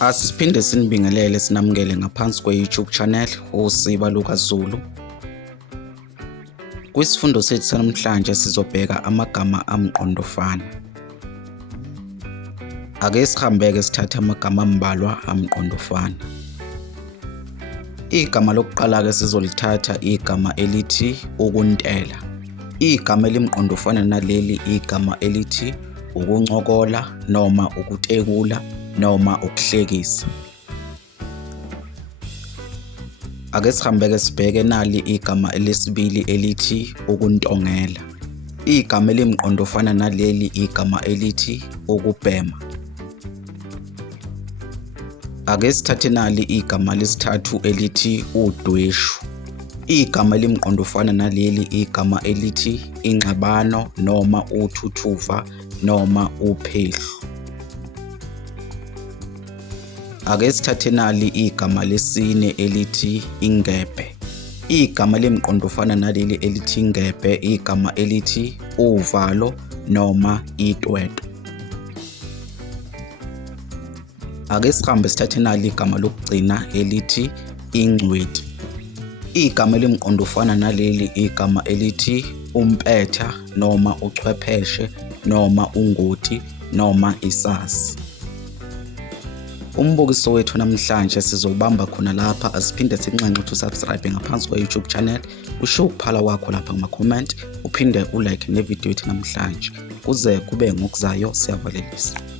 Asiphinde sinibingelele sinamukele ngaphansi kwe-YouTube channel uSiba lukaZulu. Kwisifundo sethu sanamhlanje sizobheka amagama amqondofana. Ake sihambeke sithathe amagama ambalwa amqondofana. Igama lokuqala ke sizolithatha igama elithi ukuntela. Igama elimqondofana naleli igama elithi ukuncokola noma ukutekula noma ukuhlekisa. Ake sihambeke sibheke nali igama elesibili elithi ukuntongela. Igama elimqondofana naleli igama elithi ukubhema. Ake sithathe nali igama lesithathu elithi udweshu. Igama elimqondofana naleli igama elithi ingxabano noma uthuthuva noma uphehlu. Ake sithathe nali igama lesine elithi ingebhe. Igama lemqondofana naleli elithi ingebhe igama elithi uvalo noma itwetwe. Ake sihambe sithathe nali igama lokugcina elithi ingcweti. Igama lemqondofana naleli igama elithi umpetha noma uchwepheshe noma ungoti noma isazi. Umbukiso wethu namhlanje sizobamba khona lapha. Asiphinde sikunxenxe ukuthi usubscribe ngaphansi kwe-YouTube channel, usho ukuphala kwakho lapha kuma-comment, uphinde ulike nevideo yethu namhlanje. Kuze kube ngokuzayo, siyavalelisa.